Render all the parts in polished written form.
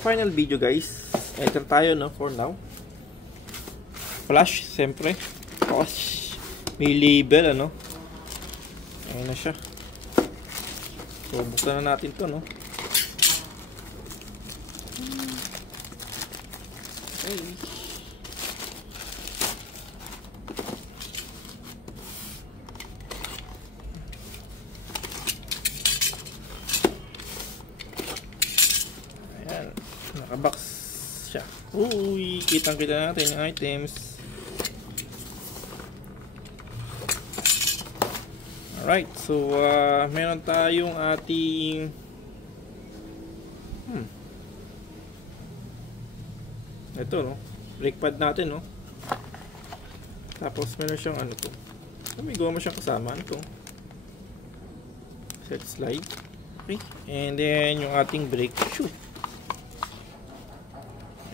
Final video guys. Enter tayo no for now. Flash siyempre. Gosh. May label ano. Ayun na siya. So buksan na natin to no. Okay. Ayan. Nakabox siya. Uy, kitang-kita natin yung items. Alright, so meron tayong ating ito no, brake pad natin no. Tapos meron siyang ano to. May goma siyang kasama ano to. Set slide. Okay, and then yung ating brake shoe.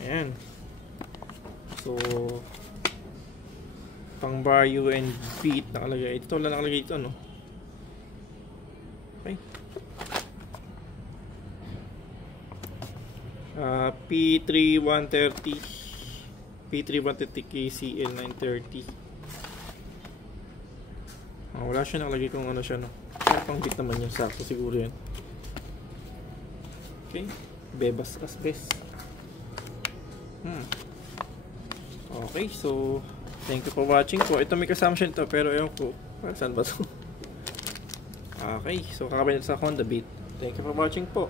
Ayan. So pang vario and beat nakalagay. Ito lang nakalagay ito no. Okay. P3130 KCL 930. Wala siya nakalagay kung ano siya no. Pang beat naman yung sakto siguro yan. Okay. Bebas asbes. Okay, so thank you for watching po. Ito may kasama siya nito pero ewan ko saan ba to. Okay, so kakabay sa Honda Beat. Thank you for watching po.